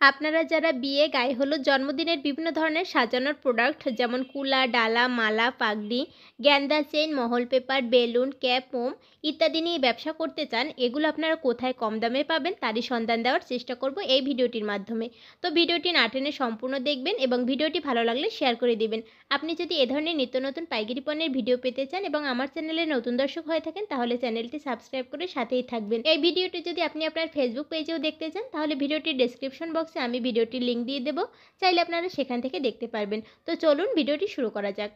আপনারা যারা বিয়ে, গায়ে হলুদ, জন্মদিনের বিভিন্ন ধরনের সাজানোর প্রোডাক্ট যেমন কুলা, ডালা, মালা, পাগড়ি, গ্যান্দা চেইন, মহল পেপার, বেলুন, ক্যাপ, মোম ইত্যাদি নিয়ে ব্যবসা করতে চান, এগুলো আপনারা কোথায় কম দামে পাবেন তারই সন্ধান দেওয়ার চেষ্টা করব এই ভিডিওটির মাধ্যমে। তো ভিডিওটি না টেনে সম্পূর্ণ দেখবেন এবং ভিডিওটি ভালো লাগলে শেয়ার করে দিবেন। আপনি যদি এ ধরনের নিত্য নতুন পাইকারি পণ্যের ভিডিও পেতে চান এবং আমার চ্যানেলে নতুন দর্শক হয়ে থাকেন তাহলে চ্যানেলটি সাবস্ক্রাইব করে সাথেই থাকবেন। এই ভিডিওটি যদি আপনি আপনার ফেসবুক পেজেও দেখতে চান তাহলে ভিডিওটির ডেসক্রিপশন বক্সে আমি ভিডিওটির লিংক দিয়ে দেবো, চাইলে আপনারা সেখান থেকে দেখতে পারবেন। তো চলুন ভিডিওটি শুরু করা যাক।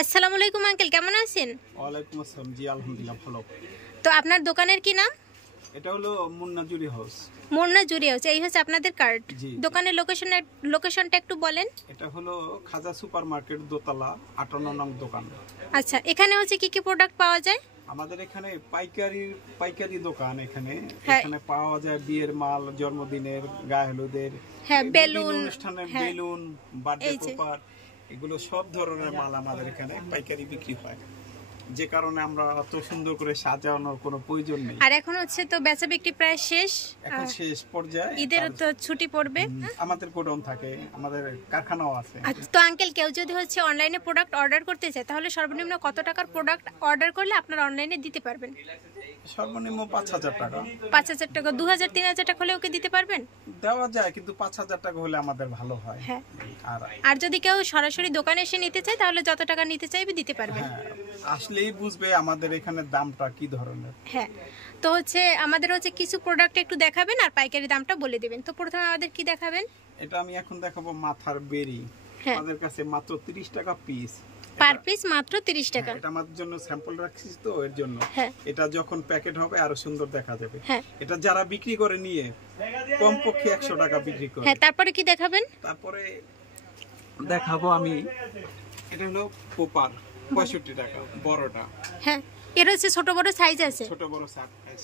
আসসালামু আলাইকুম আঙ্কেল, কেমন আছেন? ওয়ালাইকুম আসসালাম। জি আলহামদুলিল্লাহ ভালো। তো আপনার দোকানের কি নাম? এটা হলো মুন্না জুরি হাউস। মুন্না জুরি হাউস, এই হচ্ছে আপনাদের কার্ড। দোকানের লোকেশনটা একটু বলেন। এটা হলো খাজা সুপার মার্কেট, দোতলা 58 নং দোকান। আচ্ছা, এখানে হচ্ছে কি কি প্রোডাক্ট পাওয়া যায়? আমাদের এখানে পাইকারি দোকান। এখানে পাওয়া যায় বিয়ের মাল, জন্মদিনের, গায়ে হলুদের, বেলুন, অনুষ্ঠানের বেলুন, বার্থডে পেপার, এগুলো সব ধরনের মাল আমাদের এখানে পাইকারি বিক্রি হয়, যে কারণে আমরা অত সুন্দর করে সাজানোর কোনো প্রয়োজন নেই। আর এখন হচ্ছে তো বেচা বিক্রি প্রায় শেষ, এখন শেষ পর্যায়ে, ঈদের তো ছুটি পড়বে। আমাদের গোডাউন থাকে, আমাদের কারখানাও আছে। তো আঙ্কেল, কেউ যদি হচ্ছে অনলাইনে প্রোডাক্ট অর্ডার করতে চায় তাহলে সর্বনিম্ন কত টাকার প্রোডাক্ট অর্ডার করলে আপনারা অনলাইনে দিতে পারবেন? সর্বনিম্ন 5000 টাকা। 5000 টাকা, 2000 3000 টাকা হলে ওকে দিতে পারবেন? দেওয়া যায়, কিন্তু 5000 টাকা হলে আমাদের ভালো হয়। হ্যাঁ, আর যদি কেউ সরাসরি দোকানে এসে নিতে চায় তাহলে যত টাকা নিতে চাইবে দিতে পারবেন। আসলেই বুঝবে আমাদের এখানে দামটা কি ধরনের। হ্যাঁ, তো হচ্ছে আমাদের হচ্ছে কিছু প্রোডাক্ট একটু দেখাবেন আর পাইকারি দামটা বলে দিবেন। তো প্রথমে আমাদের কি দেখাবেন? এটা আমি এখন দেখাবো মাথার বেরি। আমাদের কাছে মাত্র 30 টাকা পিস, পার পিস মাত্র 30 টাকা। এটা আমাদের জন্য স্যাম্পল রাখছি, তো এর জন্য এটা যখন প্যাকেট হবে আরো সুন্দর দেখা যাবে। এটা যারা বিক্রি করে নিয়ে কমপক্ষে 100 টাকা বিক্রি করে। হ্যাঁ, তারপরে কি দেখাবেন? তারপরে দেখাবো আমি, এটা হলো পোপার 65 টাকা বড়টা। হ্যাঁ, এর হচ্ছে ছোট বড় সাইজ আছে। ছোট বড়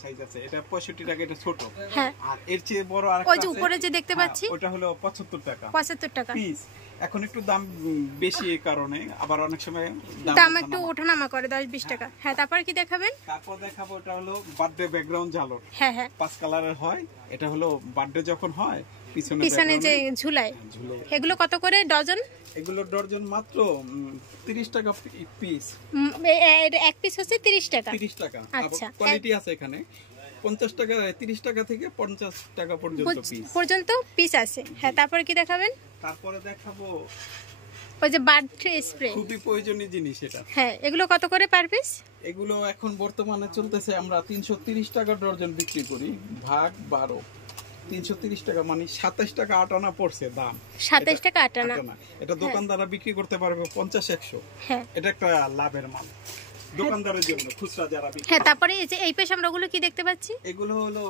সাইজ আছে, এটা 65 টাকা, এটা ছোট। হ্যাঁ, আর এর চেয়ে বড় আরেকটা ওই যে উপরে যে দেখতে পাচ্ছি, ওটা হলো 75 টাকা। 75 টাকা পিস। এখন একটু দাম বেশি এই কারণে, আবার অনেক সময় দাম একটু ওঠানামা করে 10-20 টাকা। হ্যাঁ, তারপর কি দেখাবেন? তারপর দেখাবো, এটা হলো বার্থডে ব্যাকগ্রাউন্ড ঝালর। হ্যাঁ হ্যাঁ, 5 কালারের হয়। এটা হলো বার্থডে যখন হয় পিছনে যে ঝুলায়, এগুলো কত করে ডজন? এগুলো ডজন মাত্র 30 টাকা পিস। এক পিস হচ্ছে 30 টাকা। 30 টাকা। আচ্ছা, কোয়ালিটি আছে এখানে 50 টাকা, 30 টাকা থেকে 50 টাকা পর্যন্ত পিস আছে। হ্যাঁ, তারপরে কি দেখাবেন? তারপরে দেখাবো ওই যে বার্থডে স্প্রে, খুবই প্রয়োজনীয় জিনিস এটা। হ্যাঁ, এগুলো কত করে পার পিস? এগুলো এখন বর্তমানে চলতেছে, আমরা 330 টাকা ডজন বিক্রি করি, ভাগ 12, 330 টাকা, মানে 27 টাকা 8 আনা পড়ছে দাম। 27 টাকা 8 আনা। এটা দোকানদাররা বিক্রি করতে পারবে 50-100। হ্যাঁ, এটা একটা লাভের মাল দোকানদারের জন্য, খুচরা যারা বিক্রি। হ্যাঁ, তারপরে এই যে এই পেশ আমরা ওগুলো কি দেখতে পাচ্ছি? এগুলো হলো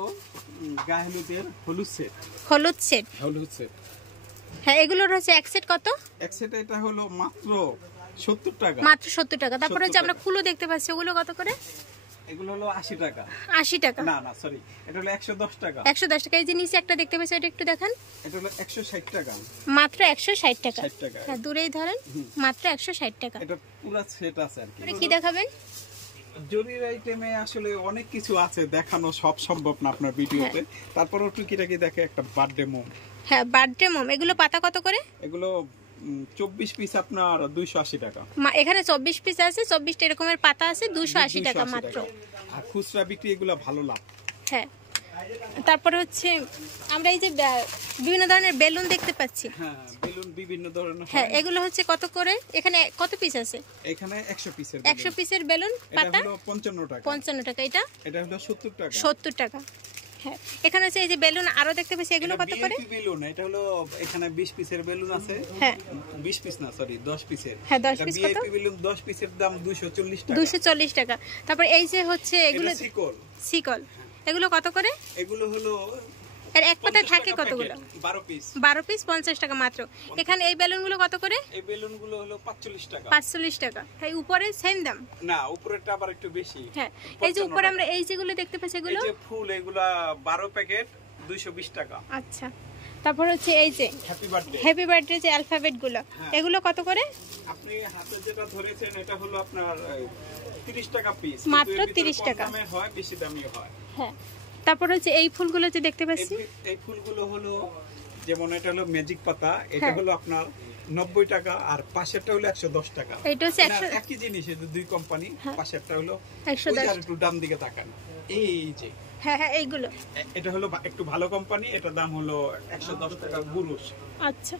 গায়ে হলুদের হলুদ সেট। হলুদ সেট। হ্যাঁ, এগুলোর হচ্ছে এক সেট কত? এক সেট এটা হলো মাত্র 70 টাকা। মাত্র 70 টাকা। তারপরে যে আমরা কুলো দেখতে পাচ্ছি, ওগুলো কত করে? এগুলো হলো 80 টাকা। 80 টাকা? না সরি, এটা হলো 110 টাকা। 110 টাকা। এই যে নিচে একটা দেখতে পাচ্ছি, এটা একটু দেখান। এটা হলো 160 টাকা। মাত্র 160 টাকা। 60 টাকা। হ্যাঁ, দূরেই ধরেন, মাত্র 160 টাকা। এটা পুরো সেট আছে আর কি। কি দেখাবেন? জরির আইটেমে আসলে অনেক কিছু আছে, দেখানো সব সম্ভব না আপনার ভিডিওতে। তারপরও টুকিটাকি দেখে একটা বার্থডে মোম। হ্যাঁ, বার্থডে মোম। এগুলো পাতা কত করে? এগুলো 24 পিস আপনার 280 টাকা। এখানে 24 পিস আছে, 24টা এরকমের পাতা আছে, 280 টাকা মাত্র। আর খুচরা বিক্রি এগুলো ভালো লাভ। হ্যাঁ, তারপরে হচ্ছে আমরা এই যে বিভিন্ন ধরনের বেলুন দেখতে পাচ্ছি। হ্যাঁ, বেলুন বিভিন্ন ধরনের। হ্যাঁ, এগুলো হচ্ছে কত করে? এখানে কত পিস আছে? এখানে 100 পিসের। 100 পিসের বেলুন পাতা এটা হলো 55 টাকা। 55 টাকা। এটা হলো 70 টাকা। 70 টাকা। হ্যাঁ, এখানে আছে এই যে বেলুন আরো দেখতে পাচ্ছি, এগুলো কত করে? বেলুন, এটা হলো এখানে 20 পিসের বেলুন আছে। হ্যাঁ, 20 পিস না সরি 10 পিসের। হ্যাঁ, 10 পিস কত? বেলুন 10 পিসের দাম 240 টাকা। 240 টাকা। তারপর এই যে হচ্ছে এগুলো সিকল, এগুলো কত করে? এগুলো হলো এর এক পাতায় থাকে কতগুলো? 12 পিস। 12 পিস 50 টাকা মাত্র। এখানে এই বেলুনগুলো কত করে? এই বেলুনগুলো হলো 45 টাকা। 45 টাকা। এই উপরে সেম দাম? না, উপরেরটা আবার একটু বেশি। হ্যাঁ, এই যে উপরে আমরা এই যেগুলো দেখতে পাচ্ছি, এগুলো এই যে ফুল, এগুলা 12 প্যাকেট 220 টাকা। আচ্ছা, তারপর হচ্ছে এই যে হ্যাপি বার্থডে যে অ্যালফাবেট গুলো, এগুলো কত করে? আপনি হাতে যেটা ধরেছেন এটা হলো আপনার 30 টাকা পিস, মাত্র 30 টাকা। দামে হয়, বেশি দামিও হয়। হ্যাঁ, তারপর হচ্ছে এই ফুলগুলো যে দেখতে পাচ্ছি, এই ফুলগুলো হলো যেমন এটা হলো ম্যাজিক পাতা, এটা হলো আপনার 90 টাকা, আর পাশেরটা হলো 110 টাকা। এটা হচ্ছে একই জিনিস, এটা দুই কোম্পানি। পাশেরটা হলো 110। আর একটু ডান দিকে তাকান, এই যে হ্যাঁ হ্যাঁ এইগুলো, এটা হলো একটু ভালো কোম্পানি, এটার দাম হলো 110 টাকা গুরুশ। আচ্ছা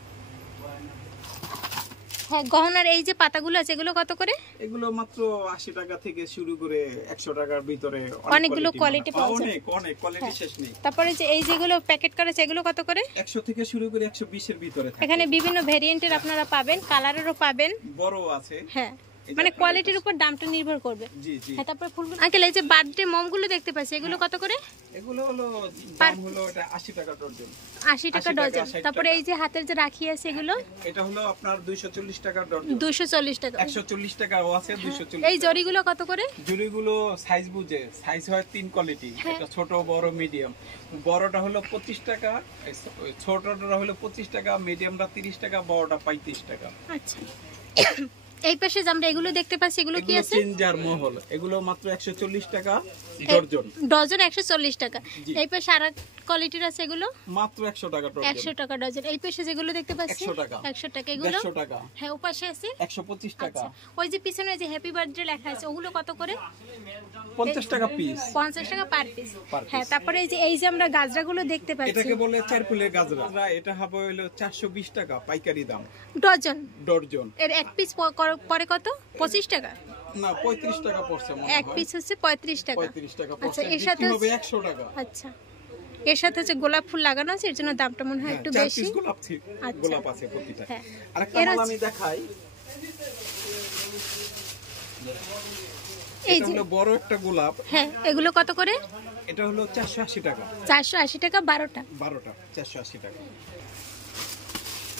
হ্যাঁ। গহনার এই যে পাতাগুলো আছে এগুলো কত করে? এগুলো মাত্র 80 টাকা থেকে শুরু করে 100 টাকার ভিতরে অনেকগুলো কোয়ালিটি পাওয়া যায়। অনেক কোয়ালিটি শেষ নেই। তারপরে যে এই যেগুলো প্যাকেট করা আছে এগুলো কত করে? 100 থেকে শুরু করে 120 এর ভিতরে থাকে। এখানে বিভিন্ন ভেরিয়েন্টের আপনারা পাবেন, কালারেরও পাবেন, বড় আছে। হ্যাঁ মানে কোয়ালিটির উপর দামটা নির্ভর করবে। জি জি। হ্যাঁ তারপর ফুলগুলো আঙ্কেল এই যে বার্থডে মমগুলো দেখতে পাচ্ছি এগুলো কত করে? এগুলো হলো দাম হলো এটা 80 টাকা ডজন। 80 টাকা ডজন। তারপরে এই যে হাতের যে রাখি আছে এগুলো, এটা হলো আপনার 240 টাকা ডজন। 240 টাকা। 140 টাকাও আছে, 240। এই জরিগুলো কত করে? জরিগুলো সাইজ বুঝে, সাইজ হয় 3 কোয়ালিটি, এটা ছোট বড় মিডিয়াম। বড়টা হলো 25 টাকা, ছোটটা হলো 25 টাকা, মিডিয়ামটা 30 টাকা, বড়টা 35 টাকা। আচ্ছা এই পাশে আমরা এগুলো দেখতে পাচ্ছি, এগুলো কি আছে? চেঞ্জার মহল, এগুলো মাত্র 140 টাকা ডজন। ডজন 140 টাকা। এই পাশে আর কোয়ালিটির আছে এগুলো মাত্র 100 টাকা ডজন। 100 টাকা ডজন। এই পাশে যেগুলো দেখতে পাচ্ছি 100 টাকা। 100 টাকা এগুলো 100 টাকা। হ্যাঁ ওপাশে আছে 125 টাকা। ওই যে পিছনে যে হ্যাপি বার্থডে লেখা আছে ওগুলো কত করে? 50 টাকা পিস। 50 টাকা পার পিস। হ্যাঁ তারপরে এই যে আমরা গাজরাগুলো দেখতে পাচ্ছি, এটাকে বলে 4 ফুলের গাজরা। এটা হবে হলো 420 টাকা পাইকারি দাম। ডজন। ডজন। এর এক পিস পরে কত? 25 টাকা না 35 টাকা পড়ছে মনে হয়। এক পিস হচ্ছে 35 টাকা। 35 টাকা পড়ছে। আচ্ছা এর সাথে হবে 100 টাকা। আচ্ছা এর সাথে হচ্ছে গোলাপ ফুল লাগানো আছে, এর জন্য দামটা মনে হয় একটু বেশি। 4 পিস গোলাপ আছে প্রতিটা। হ্যাঁ আরেকটা মাল আমি দেখাই, এই এটা হলো বড় একটা গোলাপ। হ্যাঁ এগুলো কত করে? এটা হলো 480 টাকা। 480 টাকা 12টা। 12টা 480 টাকা।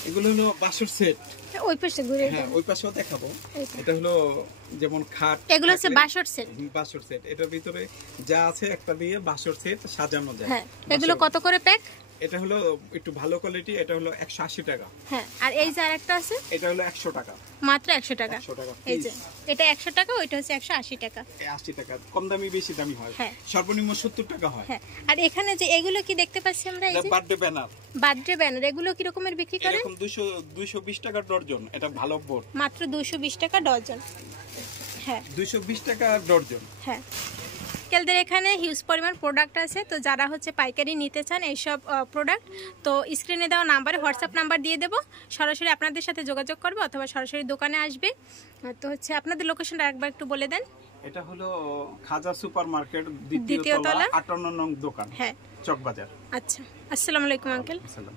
এগুলো হলো বাসর সেট। ওই পাশে ঘুরে, হ্যাঁ ওই পাশেও দেখাবো। এটা হলো যেমন খাট, এগুলো হচ্ছে বাসর সেট। বাসর সেট, এটার ভিতরে যা আছে একটা দিয়ে বাসর সেট সাজানো যায়। হ্যাঁ এগুলো কত করে প্যাক? এটা হলো একটু ভালো কোয়ালিটি, এটা হলো 180 টাকা। হ্যাঁ আর এই যে আরেকটা আছে এটা হলো 100 টাকা। মাত্র 100 টাকা। 100 টাকা। এই যে এটা 100 টাকা, ওইটা হচ্ছে 180 টাকা। 80 টাকা কম দামি বেশি দামি হয়। হ্যাঁ সর্বনিম্ন 70 টাকা হয়। হ্যাঁ আর এখানে যে এগুলো কি দেখতে পাচ্ছি আমরা, এই যে বার্থডে ব্যানার। বার্থডে ব্যানার, এগুলো কি রকমের বিক্রি করে? এরকম 220 টাকা ডজন। এটা ভালো বোর্ড। মাত্র 220 টাকা ডজন। হ্যাঁ 220 টাকা ডজন। হ্যাঁ আঙ্কেলদের এখানে হিউজ পরিমাণ প্রোডাক্ট আছে, তো যারা হচ্ছে পাইকারি নিতে চান এইসব প্রোডাক্ট, তো স্ক্রিনে দেওয়া নাম্বারে হোয়াটসঅ্যাপ নাম্বার দিয়ে দেবো, সরাসরি আপনাদের সাথে যোগাযোগ করবে অথবা সরাসরি দোকানে আসবে। তো হচ্ছে আপনাদের লোকেশনটা একবার একটু বলে দেন। এটা হলো খাজা সুপার মার্কেট, দ্বিতীয় তলা 58 নং দোকান। হ্যাঁ চকবাজার। আচ্ছা আসসালামু আলাইকুম আঙ্কেল। আসসালাম।